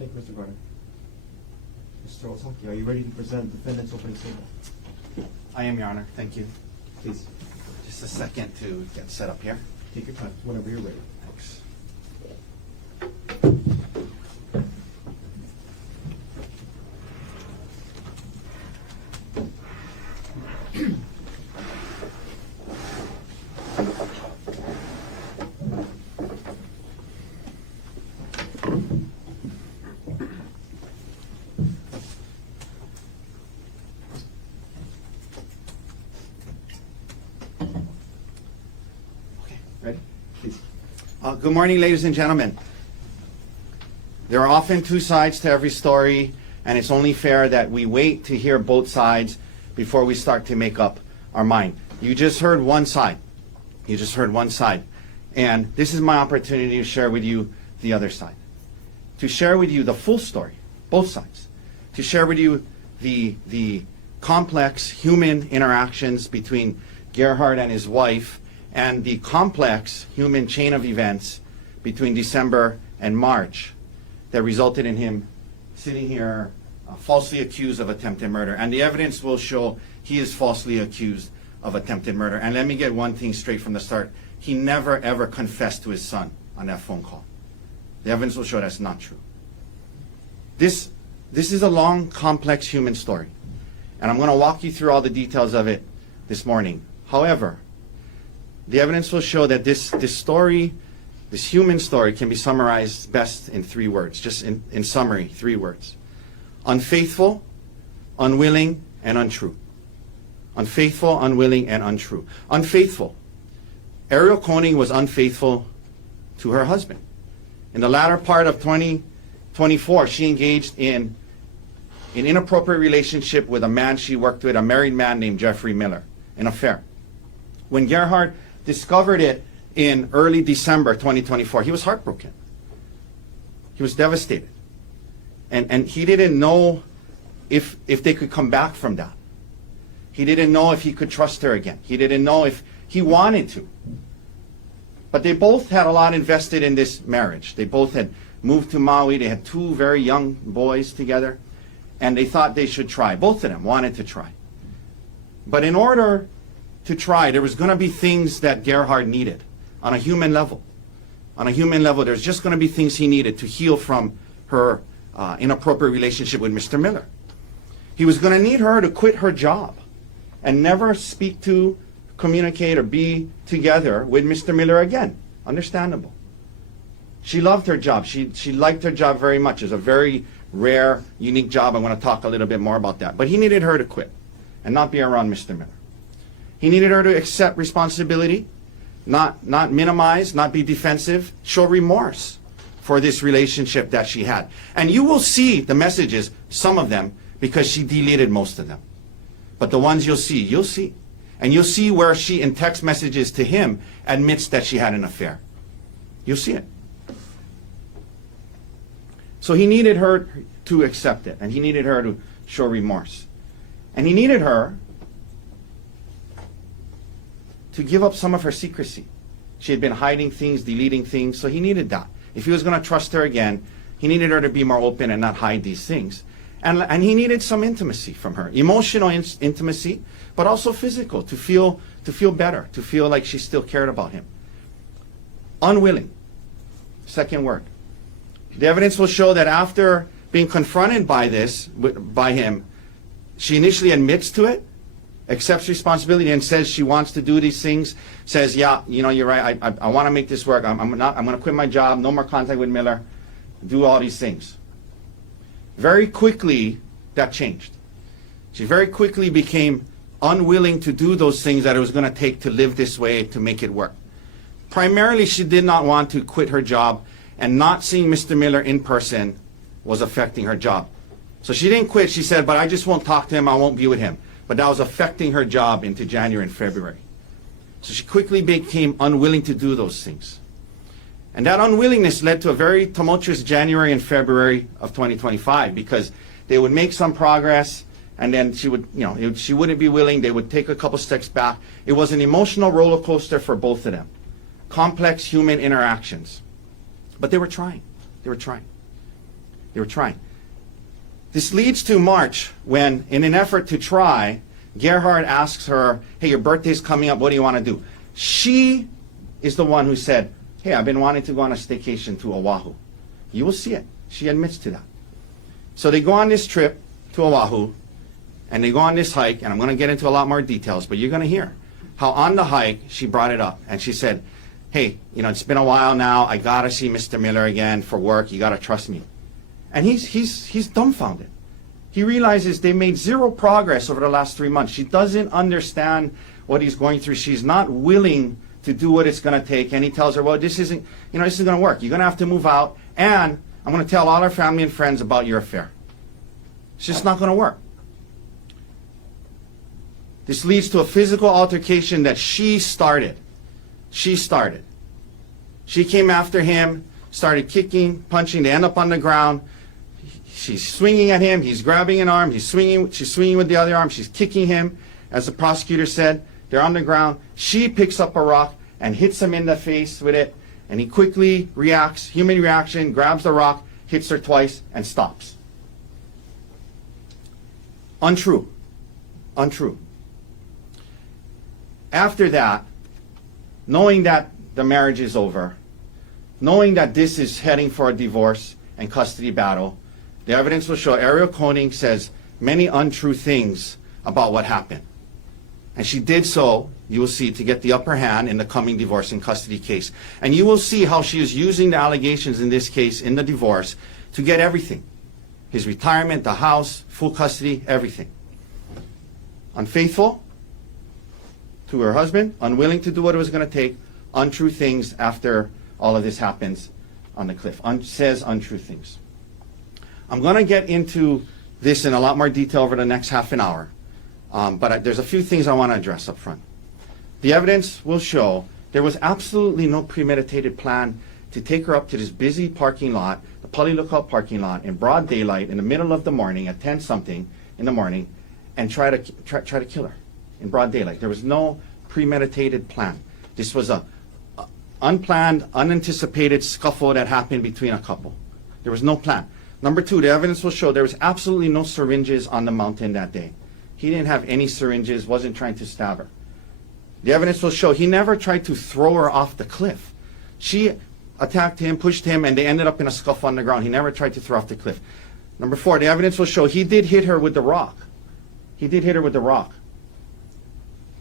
Thank you, Mr. Garner. Mr. Ozaki, are you ready to present defendant's opening statement? I am, Your Honor. Thank you. Please, Just a second to get set up here. take your time, whenever you're ready. Thanks. Okay, ready? Please. Good morning, ladies and gentlemen. There are often two sides to every story, and it's only fair that we wait to hear both sides before we start to make up our mind. You just heard one side. You just heard one side. And this is my opportunity to share with you the other side. To share with you the full story, both sides. To share with you the complex human interactions between Gerhardt and his wife, and the complex human chain of events between December and March that resulted in him sitting here falsely accused of attempted murder. And the evidence will show he is falsely accused of attempted murder. And let me get one thing straight from the start. He never, ever confessed to his son on that phone call. The evidence will show that's not true. This is a long, complex human story. And I'm going to walk you through all the details of it this morning. However, the evidence will show that this story, this human story, can be summarized best in 3 words. Just in summary, 3 words. Unfaithful, unwilling, and untrue. Unfaithful, unwilling, and untrue. Unfaithful. Gerhardt Konig was unfaithful to her husband. In the latter part of 2024, she engaged in an inappropriate relationship with a man she worked with, a married man named Jeffrey Miller, an affair. When Gerhardt discovered it in early December 2024, he was heartbroken. He was devastated. And he didn't know if they could come back from that. He didn't know if he could trust her again. He didn't know if he wanted to. But they both had a lot invested in this marriage. They both had moved to Maui. They had 2 very young boys together. And they thought they should try. Both of them wanted to try. But in order to try, there was going to be things that Gerhardt needed on a human level. On a human level, there's just going to be things he needed to heal from her inappropriate relationship with Mr. Miller. He was going to need her to quit her job and never speak to, communicate, or be together with Mr. Miller again. Understandable. She loved her job. She liked her job very much. It's a very rare, unique job. I'm going to talk a little bit more about that. But he needed her to quit and not be around Mr. Miller. He needed her to accept responsibility, not minimize, not be defensive, show remorse for this relationship that she had. And you will see the messages, some of them, because she deleted most of them. But the ones you'll see. And you'll see where she, in text messages to him, admits that she had an affair. You'll see it. So he needed her to accept it, and he needed her to show remorse. And he needed her to give up some of her secrecy. She had been hiding things, deleting things, so he needed that. If he was going to trust her again, he needed her to be more open and not hide these things. And he needed some intimacy from her, emotional intimacy, but also physical, to feel better, to feel like she still cared about him. Unwilling, second word. The evidence will show that after being confronted by him, she initially admits to it, accepts responsibility, and says she wants to do these things, says, yeah, you're right, I want to make this work, I'm going to quit my job, no more contact with Miller, do all these things. Very quickly, that changed. She very quickly became unwilling to do those things that it was going to take to live this way, to make it work. Primarily, she did not want to quit her job, and not seeing Mr. Miller in person was affecting her job. So she didn't quit. She said, but I just won't talk to him, I won't be with him. But that was affecting her job into January and February. So she quickly became unwilling to do those things. And that unwillingness led to a very tumultuous January and February of 2025, because they would make some progress, and then she would, she wouldn't be willing. They would take a couple steps back. It was an emotional roller coaster for both of them. Complex human interactions. But they were trying. They were trying. They were trying. This leads to March when, in an effort to try, Gerhardt asks her, hey, your birthday's coming up, what do you want to do? She is the one who said, hey, I've been wanting to go on a staycation to Oahu. You will see it. She admits to that. So they go on this trip to Oahu, and they go on this hike, and I'm going to get into a lot more details, but you're going to hear how on the hike she brought it up, and she said, hey, it's been a while now, I got to see Mr. Miller again for work, you got to trust me. And he's dumbfounded. He realizes they made zero progress over the last 3 months. She doesn't understand what he's going through. She's not willing to do what it's going to take. And he tells her, well, this isn't going to work. You're going to have to move out. And I'm going to tell all our family and friends about your affair. It's just not going to work. This leads to a physical altercation that she started. She came after him, started kicking, punching. They end up on the ground. She's swinging at him. He's grabbing an arm. She's swinging with the other arm. She's kicking him. As the prosecutor said, they're on the ground. She picks up a rock and hits him in the face with it. And he quickly reacts, human reaction, grabs the rock, hits her twice, and stops. Untrue. After that, knowing that the marriage is over, knowing that this is heading for a divorce and custody battle, the evidence will show Gerhardt Konig says many untrue things about what happened. And she did so, you will see, to get the upper hand in the coming divorce and custody case. And you will see how she is using the allegations in this case, in the divorce, to get everything. His retirement, the house, full custody, everything. Unfaithful to her husband, unwilling to do what it was going to take, untrue things after all of this happens on the cliff. Says untrue things. I'm going to get into this in a lot more detail over the next half an hour, but there's a few things I want to address up front. The evidence will show there was absolutely no premeditated plan to take her up to this busy parking lot, the Pali Lookout parking lot, in broad daylight in the middle of the morning at 10-something in the morning, and try to kill her in broad daylight. There was no premeditated plan. This was a unplanned, unanticipated scuffle that happened between a couple. There was no plan. Number two, the evidence will show there was absolutely no syringes on the mountain that day. He didn't have any syringes, wasn't trying to stab her. The evidence will show he never tried to throw her off the cliff. She attacked him, pushed him, and they ended up in a scuffle on the ground. He never tried to throw off the cliff. Number four, the evidence will show he did hit her with the rock. He did hit her with the rock.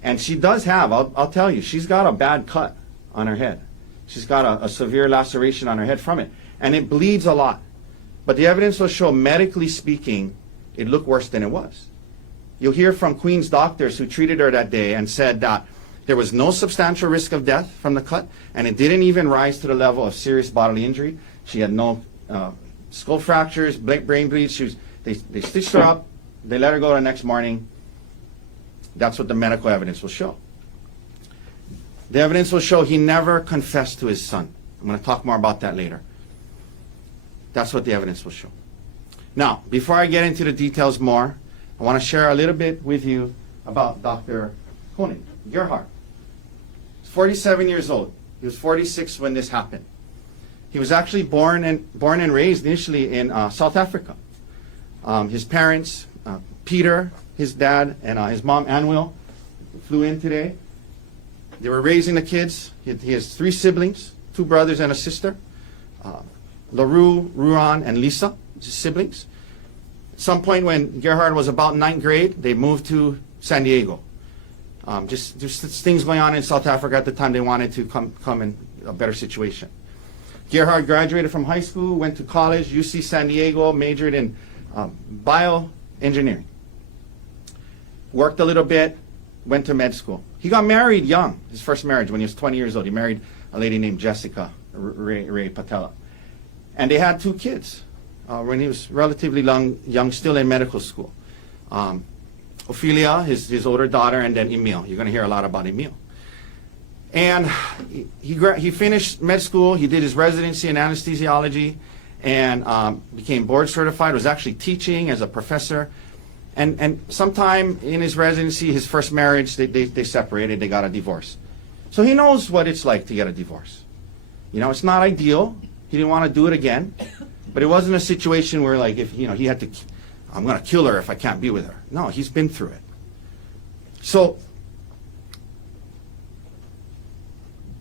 And she does have, I'll tell you, she's got a bad cut on her head. She's got a severe laceration on her head from it. And it bleeds a lot. But the evidence will show, medically speaking, it looked worse than it was. You'll hear from Queen's doctors who treated her that day and said that there was no substantial risk of death from the cut, and it didn't even rise to the level of serious bodily injury. She had no skull fractures, brain bleeds. They stitched her up. They let her go the next morning. That's what the medical evidence will show. The evidence will show he never confessed to his son. I'm going to talk more about that later. That's what the evidence will show. Now, before I get into the details more, I want to share a little bit with you about Dr. Konig, Gerhardt. He's 47 years old. He was 46 when this happened. He was actually born and raised initially in South Africa. His parents, Peter, his dad, and his mom, Anwil, flew in today. They were raising the kids. He has 3 siblings, 2 brothers and a sister. LaRue, Ruan, and Lisa, his siblings. At some point when Gerhardt was about 9th grade, they moved to San Diego. Just things going on in South Africa at the time. They wanted to come in a better situation. Gerhardt graduated from high school, went to college, UC San Diego, majored in bioengineering. Worked a little bit, went to med school. He got married young, his first marriage when he was 20 years old. He married a lady named Jessica Ray Patella. And they had 2 kids when he was relatively young, still in medical school. Ophelia, his older daughter, and then Emil. You're going to hear a lot about Emil. And he finished med school. He did his residency in anesthesiology and became board certified, was actually teaching as a professor. And sometime in his residency, his first marriage, they separated, they got a divorce. So he knows what it's like to get a divorce. You know, it's not ideal. He didn't want to do it again, But it wasn't a situation where, like, if, he had to, I'm going to kill her if I can't be with her. No, he's been through it. So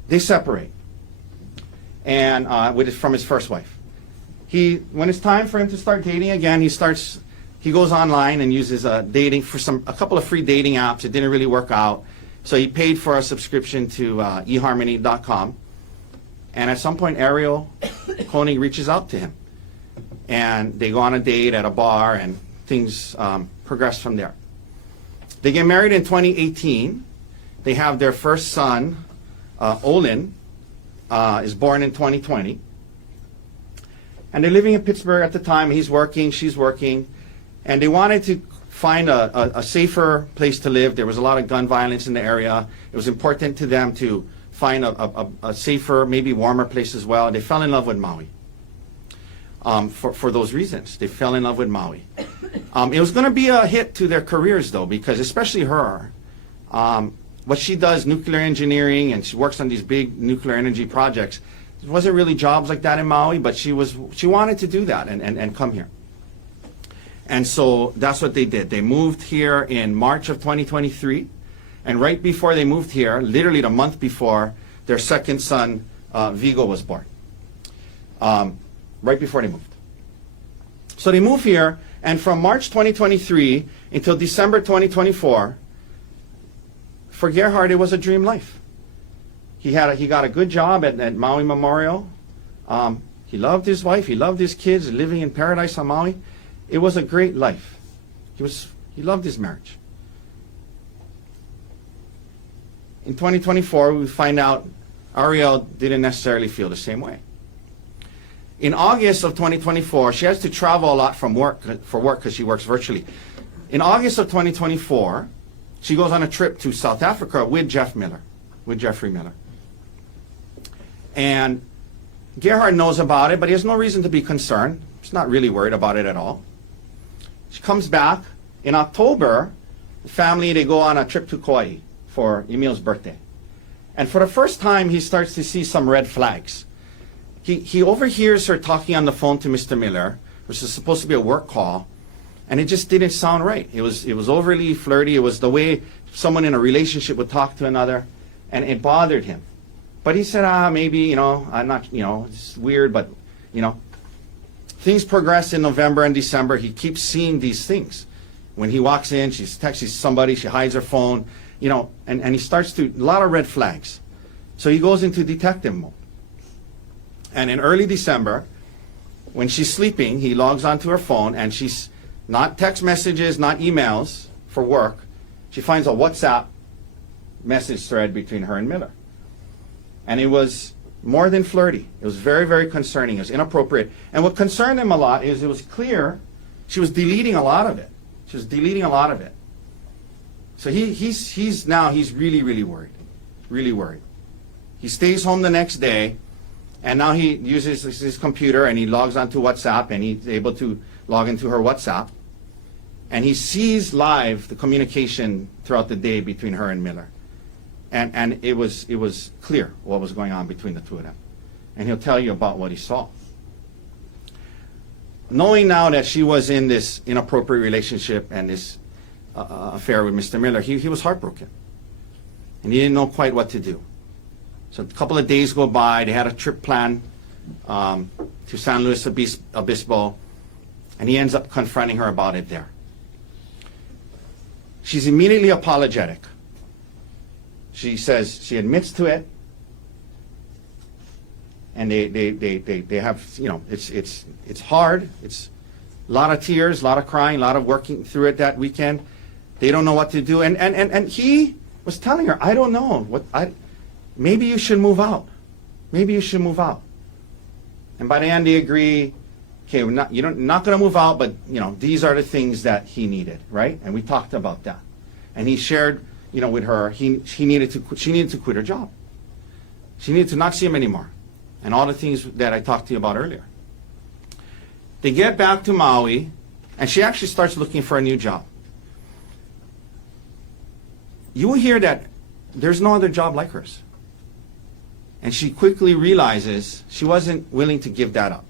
they separate, and from his first wife. When it's time for him to start dating again, he goes online and uses dating for a couple of free dating apps. It didn't really work out, so he paid for a subscription to eharmony.com. And at some point, Ariel Konig reaches out to him, and they go on a date at a bar, and things progress from there. They get married in 2018. They have their first son, Olin, is born in 2020. And they're living in Pittsburgh at the time. He's working, she's working. And they wanted to find a safer place to live. There was a lot of gun violence in the area. It was important to them to find a safer, maybe warmer place as well. They fell in love with Maui. For those reasons, they fell in love with Maui. It was going to be a hit to their careers, though, because especially her, what she does, nuclear engineering, and she works on these big nuclear energy projects. There wasn't really jobs like that in Maui, but she wanted to do that and come here. And so that's what they did. They moved here in March of 2023, and right before they moved here, literally the month before, their second son, Vigo, was born. Right before they moved. So they moved here, and from March 2023 until December 2024, for Gerhardt, it was a dream life. He got a good job at Maui Memorial. He loved his wife. He loved his kids, living in paradise on Maui. It was a great life. He loved his marriage. In 2024, we find out Ariel didn't necessarily feel the same way. In August of 2024, she has to travel a lot for work because she works virtually. In August of 2024, she goes on a trip to South Africa with Jeffrey Miller. And Gerhardt knows about it, but he has no reason to be concerned. He's not really worried about it at all. She comes back. In October, the family, they go on a trip to Kauai for Emil's birthday. And for the first time, he starts to see some red flags. He overhears her talking on the phone to Mr. Miller, which is supposed to be a work call, and it just didn't sound right. It was overly flirty. It was the way someone in a relationship would talk to another, and it bothered him. But he said, maybe, I'm not, it's weird, but, Things progress in November and December. He keeps seeing these things. When he walks in, she's texting somebody, she hides her phone, and he starts to, a lot of red flags. So he goes into detective mode. And in early December, when she's sleeping, he logs onto her phone, and she's not text messages, not emails for work. She finds a WhatsApp message thread between her and Miller. And it was more than flirty. It was very, very concerning. It was inappropriate. And what concerned him a lot is it was clear she was deleting a lot of it. So he's really, really worried. Really worried. He stays home the next day, and now he uses his computer and he logs onto WhatsApp, and he's able to log into her WhatsApp. And he sees live the communication throughout the day between her and Miller. And it was clear what was going on between the two of them. And he'll tell you about what he saw. Knowing now that she was in this inappropriate relationship and this affair with Mr. Miller, he was heartbroken. And he didn't know quite what to do. So a couple of days go by. They had a trip planned to San Luis Obispo, and he ends up confronting her about it there. She's immediately apologetic. She says she admits to it, and they have, it's hard. It's a lot of tears, a lot of crying, a lot of working through it that weekend. They don't know what to do, and he was telling her, I don't know maybe you should move out. Maybe you should move out. And by the end, they agree, okay, not going to move out, but these are the things that he needed, right? And we talked about that, and he shared, with her, she needed to quit her job. She needed to not see him anymore, and all the things that I talked to you about earlier. They get back to Maui, and she actually starts looking for a new job. You will hear that there's no other job like hers. And she quickly realizes she wasn't willing to give that up.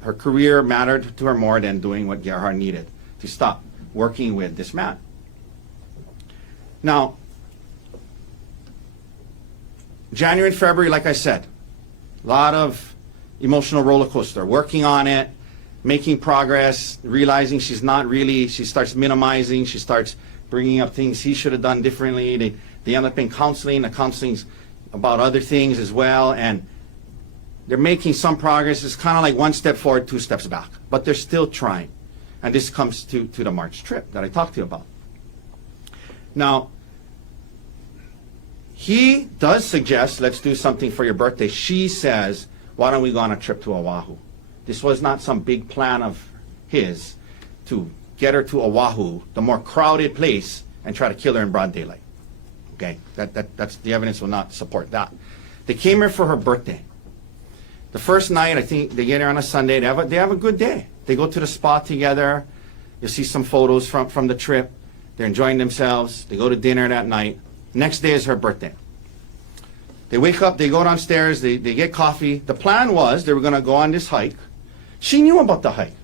her career mattered to her more than doing what Gerhardt needed to stop working with this man. Now, January and February, like I said, a lot of emotional roller coaster, working on it, making progress, realizing she's not really, she starts minimizing, she starts bringing up things he should have done differently. They end up in counseling. The counseling's about other things as well, and they're making some progress. It's kind of like one step forward, two steps back, but they're still trying. And this comes to the March trip that I talked to you about. Now, he does suggest, let's do something for your birthday. She says, why don't we go on a trip to Oahu? This was not some big plan of his to get her to Oahu, the more crowded place, and try to kill her in broad daylight. Okay, that's the evidence will not support that. They came here for her birthday. The first night, I think they get here on a Sunday. They have a good day. They go to the spa together. You'll see some photos from the trip. They're enjoying themselves. They go to dinner that night. Next day is her birthday. They wake up, they go downstairs, they get coffee. The plan was they were going to go on this hike. She knew about the hike.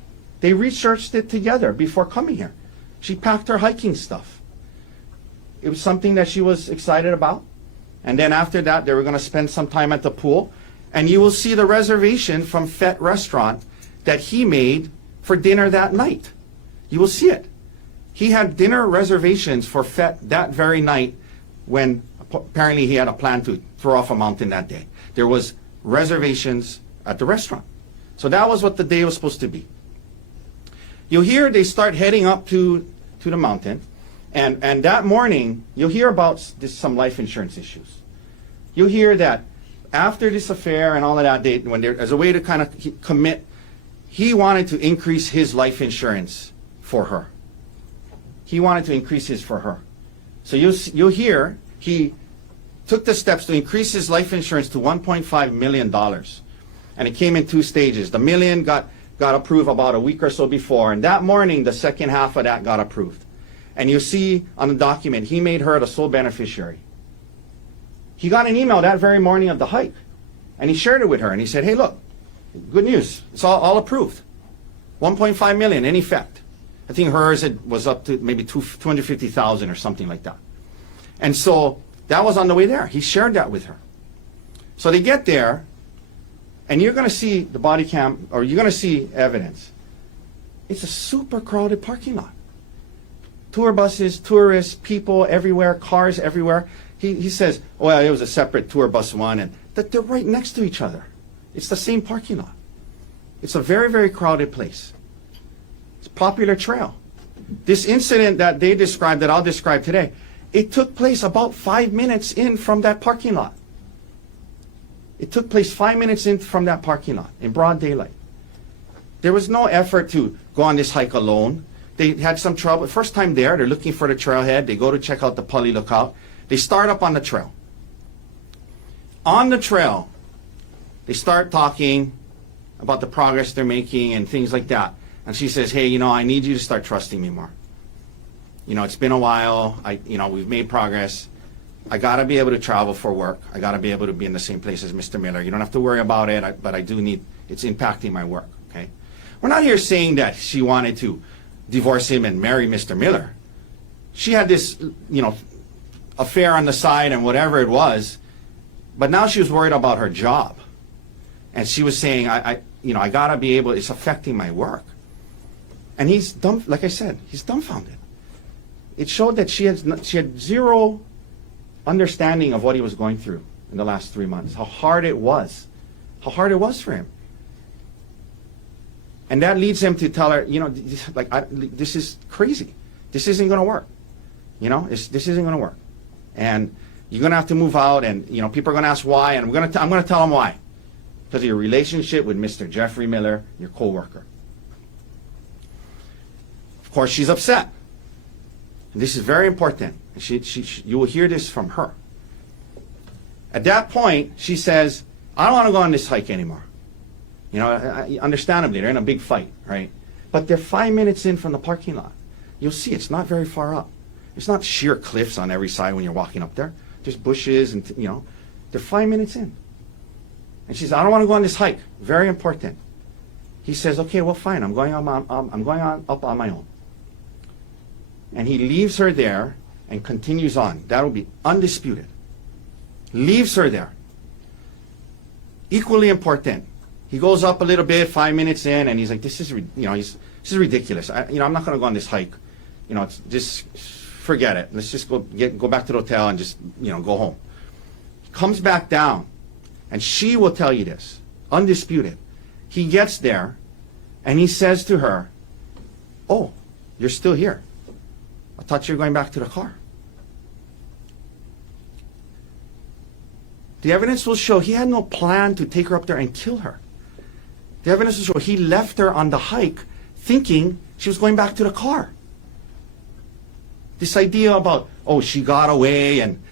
They researched it together before coming here. She packed her hiking stuff. It was something that she was excited about. And then after that, they were going to spend some time at the pool. And you will see the reservation from Fett Restaurant that he made for dinner that night. You will see it. He had dinner reservations for Fett that very night when apparently he had a plan to throw off a mountain that day. There was reservations at the restaurant. So that was what the day was supposed to be. You'll hear they start heading up to the mountain. And that morning, you'll hear about some life insurance issues. You'll hear that after this affair and all of that, as a way to kind of commit, he wanted to increase his life insurance for her. He wanted to increase his for her. So you'll hear he took the steps to increase his life insurance to $1.5 million. And it came in two stages. The million got approved about a week or so before. And that morning, the second half of that got approved. And you see on the document, he made her the sole beneficiary. He got an email that very morning of the hike. And he shared it with her. And he said, hey, look, good news. It's all approved. 1.5 million in effect. I think hers was up to maybe 250,000 or something like that. And so that was on the way there. He shared that with her. So they get there, and you're going to see the body cam, or you're going to see evidence. It's a super crowded parking lot. Tour buses, tourists, people everywhere, cars everywhere. He says, well, it was a separate tour bus one, and that they're right next to each other. It's the same parking lot. It's a very, very crowded place. It's a popular trail. This incident that they described, that I'll describe today, it took place about 5 minutes in from that parking lot. It took place 5 minutes in from that parking lot in broad daylight. There was no effort to go on this hike alone. They had some trouble. First time there, they're looking for the trailhead. They go to check out the Pali Lookout. They start up on the trail. On the trail, they start talking about the progress they're making and things like that. And she says, hey, I need you to start trusting me more. It's been a while. We've made progress. I got to be able to travel for work. I got to be able to be in the same place as Mr. Miller. You don't have to worry about it, but I do need, it's impacting my work, okay? We're not here saying that she wanted to divorce him and marry Mr. Miller. She had this, affair on the side and whatever it was, but now she was worried about her job. And she was saying, I got to be able, it's affecting my work. And he's dumb, like I said, he's dumbfounded. It showed that she had zero understanding of what he was going through in the last 3 months, how hard it was for him. And that leads him to tell her, this is crazy. This isn't going to work. This isn't going to work. And you're going to have to move out, and people are going to ask why, and I'm going to tell them why. Because of your relationship with Mr. Jeffrey Miller, your co-worker. Of course, she's upset. And this is very important. You will hear this from her. At that point, she says, I don't want to go on this hike anymore. Understandably, they're in a big fight, right? But they're 5 minutes in from the parking lot. You'll see it's not very far up. It's not sheer cliffs on every side when you're walking up there. There's bushes and, they're 5 minutes in. And she says, I don't want to go on this hike. Very important. He says, okay, well, fine, I'm going up on my own. And he leaves her there and continues on. That'll be undisputed. Leaves her there. Equally important. He goes up a little bit, 5 minutes in, and he's like, this is ridiculous. I'm not going to go on this hike. Just forget it. Let's just go back to the hotel and just, go home. He comes back down, and she will tell you this, undisputed. He gets there, and he says to her, oh, you're still here. I thought you were going back to the car. The evidence will show he had no plan to take her up there and kill her. The evidence will show he left her on the hike thinking she was going back to the car. This idea about, oh, she got away and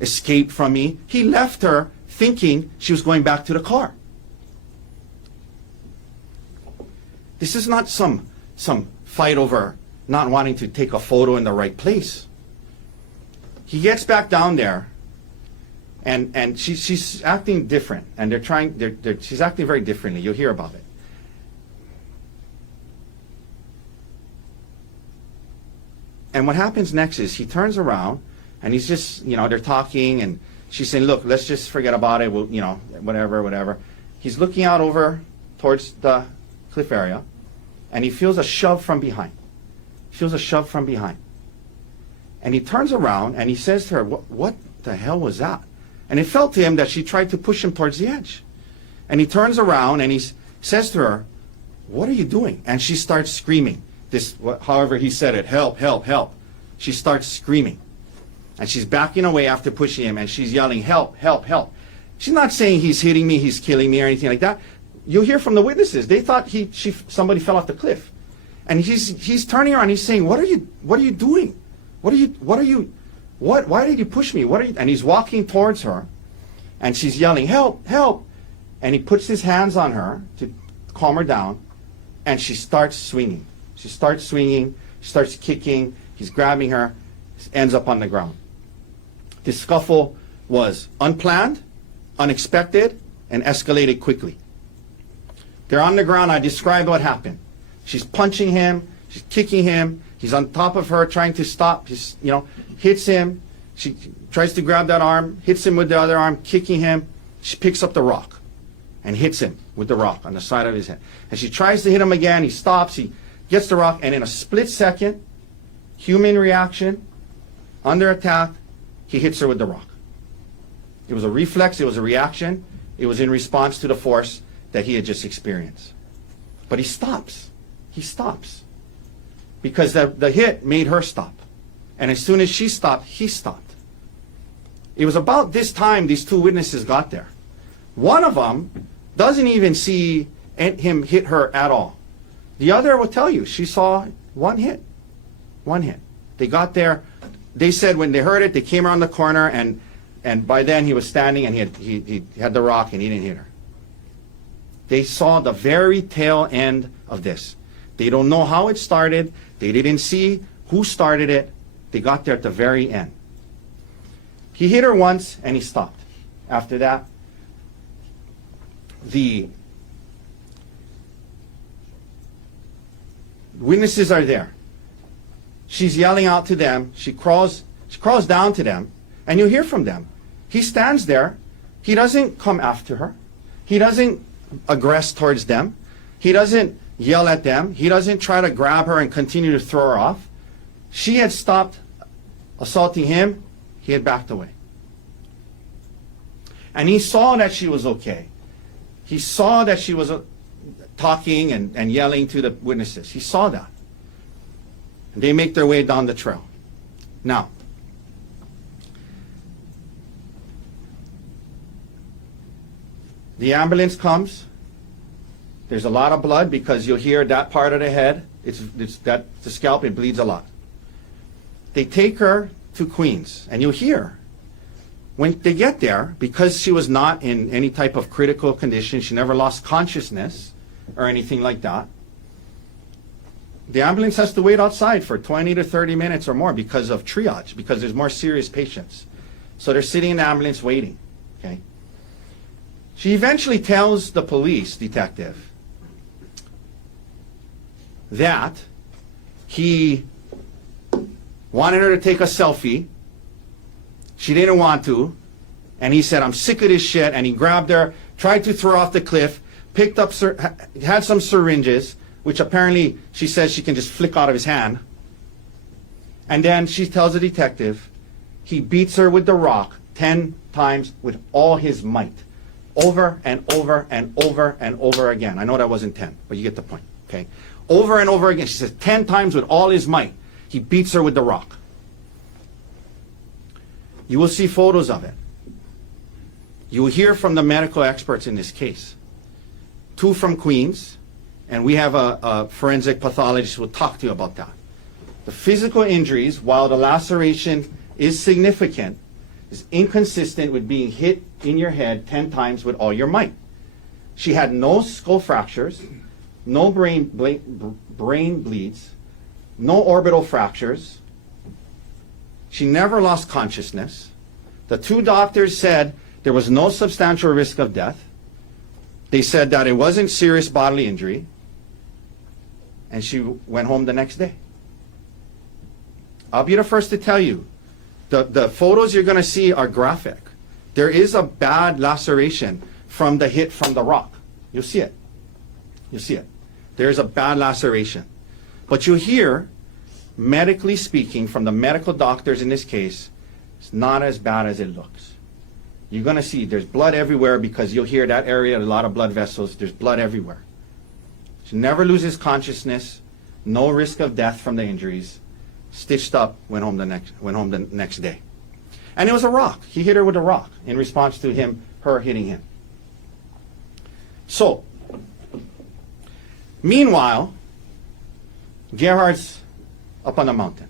escaped from me. He left her thinking she was going back to the car. This is not some fight over not wanting to take a photo in the right place. He gets back down there, and she's acting different, and she's acting very differently. You'll hear about it. And what happens next is he turns around, and he's just, they're talking, and she's saying, look, let's just forget about it. We'll, whatever. He's looking out over towards the cliff area, and he feels a shove from behind. And he turns around, and he says to her, what the hell was that? And it felt to him that she tried to push him towards the edge. And he turns around, and he says to her, what are you doing? And she starts screaming. However he said it, help, help, help. She starts screaming. And she's backing away after pushing him, and she's yelling, help, help, help. She's not saying he's hitting me, he's killing me, or anything like that. You'll hear from the witnesses. They thought somebody fell off the cliff. And he's turning around, he's saying, what are you doing? Why did you push me? And he's walking towards her, and she's yelling, help, help. And he puts his hands on her to calm her down, and she starts swinging. She starts kicking, he's grabbing her, ends up on the ground. This scuffle was unplanned, unexpected, and escalated quickly. They're on the ground. I described what happened. She's punching him, she's kicking him, he's on top of her trying to stop, hits him, she tries to grab that arm, hits him with the other arm, kicking him. She picks up the rock and hits him with the rock on the side of his head. And she tries to hit him again, he stops, he gets the rock, and in a split second, human reaction, under attack, he hits her with the rock. It was a reflex, it was a reaction, it was in response to the force that he had just experienced. But he stops. Because the hit made her stop. And as soon as she stopped, he stopped. It was about this time these two witnesses got there. One of them doesn't even see him hit her at all. The other will tell you she saw one hit. They got there. They said when they heard it, they came around the corner, and by then he was standing, and he had the rock, and he didn't hit her. They saw the very tail end of this. They don't know how it started. They didn't see who started it. They got there at the very end. He hit her once, and he stopped. After that, the witnesses are there. She's yelling out to them. She crawls down to them, and you hear from them. He stands there. He doesn't come after her. He doesn't aggress towards them. He doesn't yell at them. He doesn't try to grab her and continue to throw her off. She had stopped assaulting him. He had backed away. And he saw that she was okay. He saw that she was talking and yelling to the witnesses. He saw that. And they make their way down the trail. Now, the ambulance comes. There's a lot of blood because you'll hear that part of the head. The scalp, it bleeds a lot. They take her to Queens, and you'll hear when they get there, because she was not in any type of critical condition, she never lost consciousness or anything like that. The ambulance has to wait outside for 20 to 30 minutes or more because of triage, because there's more serious patients. So they're sitting in the ambulance waiting. Okay. She eventually tells the police detective that he wanted her to take a selfie. She didn't want to. And he said, I'm sick of this shit. And he grabbed her, tried to throw her off the cliff, picked up, had some syringes, which apparently she says she can just flick out of his hand. And then she tells the detective, he beats her with the rock 10 times with all his might. Over and over and over and over again. I know that wasn't 10, but you get the point, okay? Over and over again. She says 10 times with all his might. He beats her with the rock. You will see photos of it. You will hear from the medical experts in this case. 2 from Queens, and we have a forensic pathologist who will talk to you about that. The physical injuries, while the laceration is significant, is inconsistent with being hit in your head 10 times with all your might. She had no skull fractures, no brain bleeds, no orbital fractures. She never lost consciousness. The 2 doctors said there was no substantial risk of death. They said that it wasn't serious bodily injury. And she went home the next day. I'll be the first to tell you, the photos you're going to see are graphic. There is a bad laceration from the hit from the rock. You'll see it. You'll see it. There's a bad laceration. But you'll hear, medically speaking, from the medical doctors in this case, it's not as bad as it looks. You're going to see there's blood everywhere because you'll hear that area, a lot of blood vessels, there's blood everywhere. She never loses consciousness, no risk of death from the injuries, stitched up, went home the next day. And it was a rock. He hit her with a rock in response to her hitting him. So, meanwhile, Gerhardt's up on the mountain.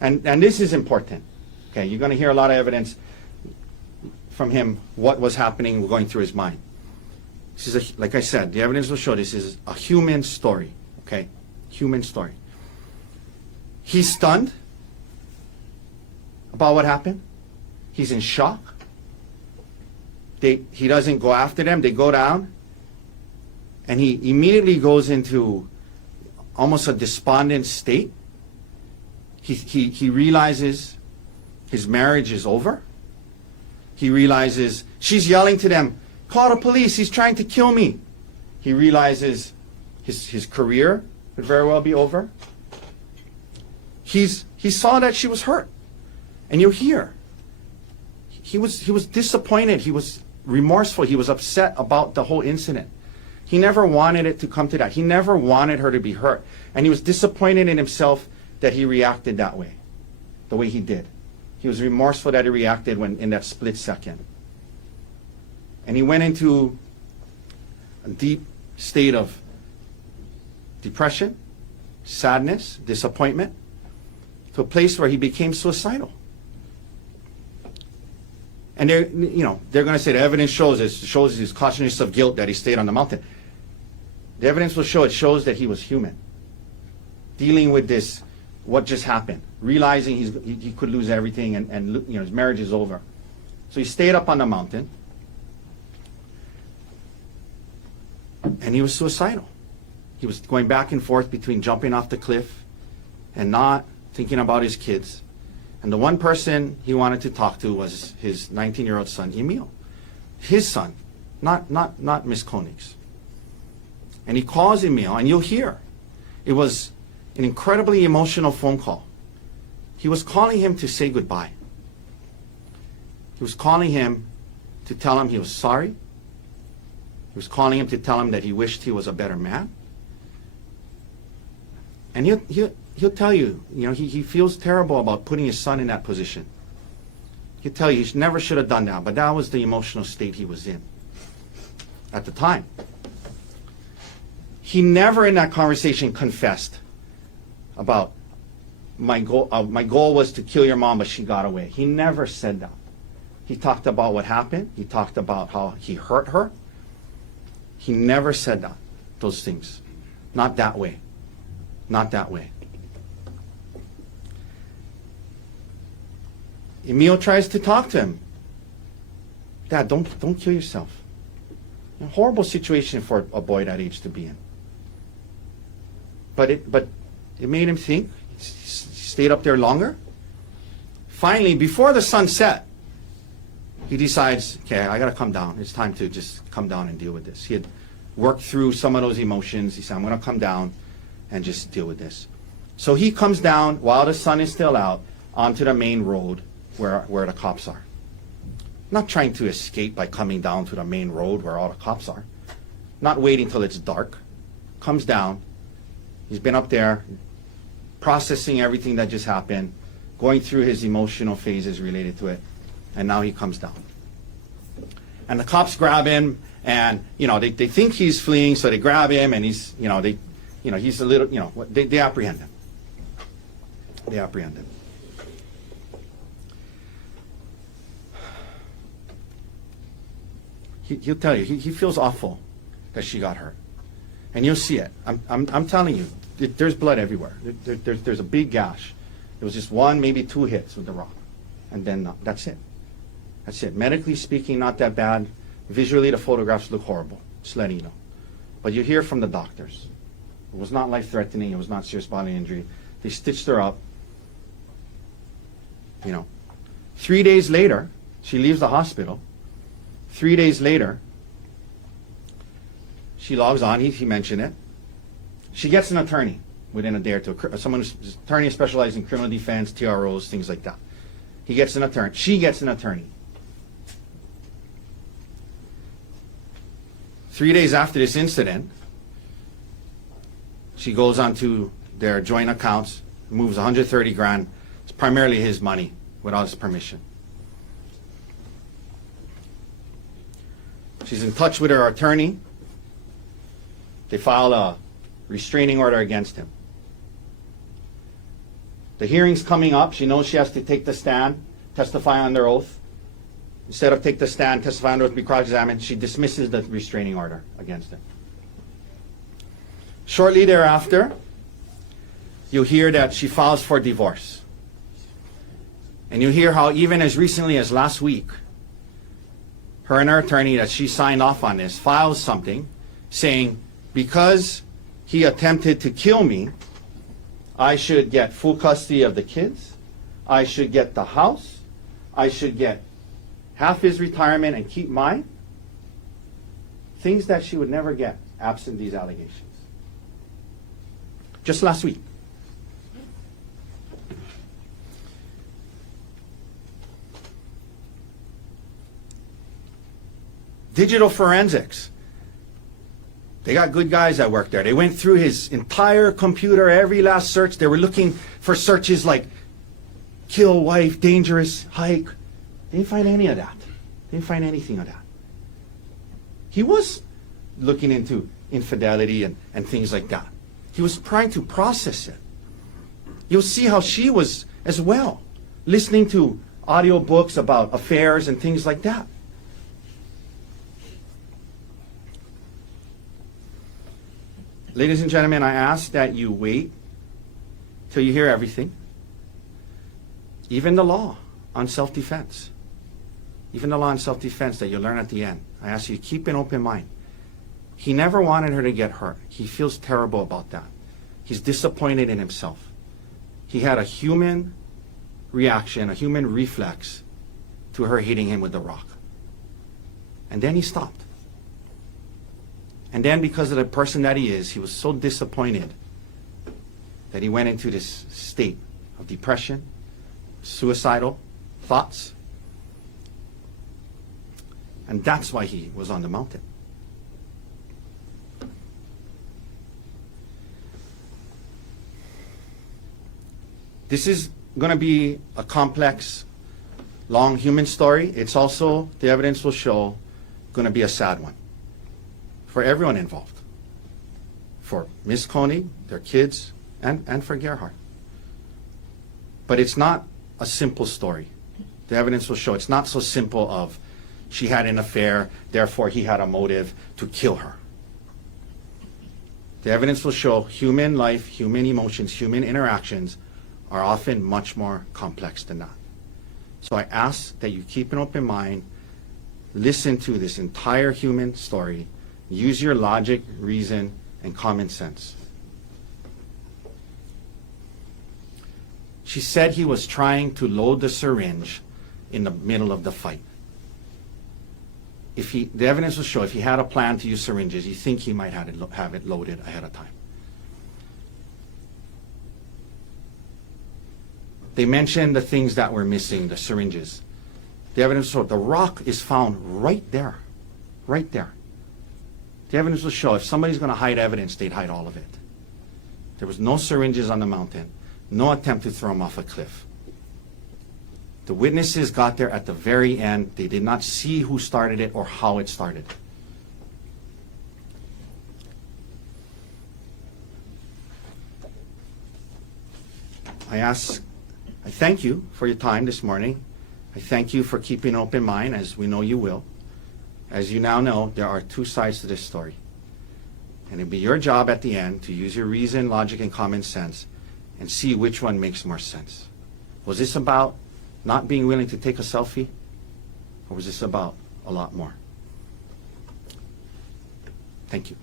And this is important. Okay, you're going to hear a lot of evidence from him, what was happening, going through his mind. This is, like I said, the evidence will show this is a human story. Okay, human story. He's stunned about what happened. He's in shock. He doesn't go after them. They go down. And he immediately goes into almost a despondent state. He realizes his marriage is over. He realizes she's yelling to them, call the police, he's trying to kill me. He realizes his career could very well be over. He saw that she was hurt. And you'll hear. He was disappointed. He was remorseful. He was upset about the whole incident. He never wanted it to come to that. He never wanted her to be hurt. And he was disappointed in himself that he reacted that way, the way he did. He was remorseful that he reacted in that split second. And he went into a deep state of depression, sadness, disappointment, to a place where he became suicidal. And they're going to say the evidence shows his consciousness of guilt that he stayed on the mountain. The evidence will show, it shows that he was human, dealing with this, what just happened, realizing he could lose everything, and his marriage is over. So he stayed up on the mountain, and he was suicidal. He was going back and forth between jumping off the cliff and not thinking about his kids. And the one person he wanted to talk to was his 19-year-old son, Emil. His son, not Miss Konig's. And he calls Emil, and you'll hear. It was an incredibly emotional phone call. He was calling him to say goodbye. He was calling him to tell him he was sorry. He was calling him to tell him that he wished he was a better man. And he'll tell you, he feels terrible about putting his son in that position. He'll tell you he never should have done that, but that was the emotional state he was in at the time. He never in that conversation confessed about my goal was to kill your mom, but she got away. He never said that. He talked about what happened. He talked about how he hurt her. He never said those things. Not that way. Not that way. Emil tries to talk to him. Dad, don't kill yourself. A horrible situation for a boy that age to be in. But it made him think. He stayed up there longer. Finally, before the sun set, he decides, okay, I got to come down. It's time to just come down and deal with this. He had worked through some of those emotions. He said, I'm going to come down and just deal with this. So he comes down while the sun is still out onto the main road where the cops are. Not trying to escape by coming down to the main road where all the cops are. Not waiting till it's dark. Comes down. He's been up there processing everything that just happened, going through his emotional phases related to it, and now he comes down. And the cops grab him, and they think he's fleeing, so they grab him, and he's he's a little, they apprehend him. They apprehend him. He'll tell you, he feels awful that she got hurt. And you'll see it. I'm telling you, there's blood everywhere. There's a big gash. It was just one, maybe two hits with the rock. And then that's it. That's it. Medically speaking, not that bad. Visually, the photographs look horrible. Just letting you know. But you hear from the doctors. It was not life-threatening. It was not serious bodily injury. They stitched her up. 3 days later, she leaves the hospital. 3 days later, she logs on. He mentioned it. She gets an attorney within a day or two. Someone who's attorney specialized in criminal defense, TROs, things like that. He gets an attorney. She gets an attorney. 3 days after this incident, she goes onto their joint accounts, moves 130 grand. It's primarily his money without his permission. She's in touch with her attorney. They file a restraining order against him. The hearing's coming up. She knows she has to take the stand, testify under oath. Instead of take the stand, testify under oath, be cross-examined, she dismisses the restraining order against him. Shortly thereafter, you hear that she files for divorce. And you hear how even as recently as last week, her and her attorney that she signed off on this files something saying, because he attempted to kill me, I should get full custody of the kids, I should get the house, I should get half his retirement and keep mine. Things that she would never get absent these allegations. Just last week. Digital forensics. They got good guys that work there. They went through his entire computer, every last search. They were looking for searches like kill, wife, dangerous, hike. They didn't find any of that. They didn't find anything of that. He was looking into infidelity and things like that. He was trying to process it. You'll see how she was as well, listening to audiobooks about affairs and things like that. Ladies and gentlemen, I ask that you wait till you hear everything. Even the law on self-defense. Even the law on self-defense that you learn at the end. I ask you to keep an open mind. He never wanted her to get hurt. He feels terrible about that. He's disappointed in himself. He had a human reaction, a human reflex to her hitting him with the rock. And then he stopped. And then because of the person that he is, he was so disappointed that he went into this state of depression, suicidal thoughts. And that's why he was on the mountain. This is going to be a complex, long human story. It's also, the evidence will show, going to be a sad one for everyone involved. For Ms. Konig, their kids, and for Gerhardt. But it's not a simple story. The evidence will show it's not so simple of she had an affair, therefore he had a motive to kill her. The evidence will show human life, human emotions, human interactions are often much more complex than that. So I ask that you keep an open mind, listen to this entire human story, use your logic, reason, and common sense. She said he was trying to load the syringe in the middle of the fight. The evidence will show if he had a plan to use syringes, you think he might have it loaded ahead of time. They mentioned the things that were missing, the syringes. The evidence showed the rock is found right there, right there. The evidence will show if somebody's going to hide evidence, they'd hide all of it. There was no syringes on the mountain, no attempt to throw him off a cliff. The witnesses got there at the very end. They did not see who started it or how it started. I thank you for your time this morning. I thank you for keeping an open mind, as we know you will. As you now know, there are two sides to this story. And it'll be your job at the end to use your reason, logic, and common sense and see which one makes more sense. Was this about not being willing to take a selfie? Or was this about a lot more? Thank you.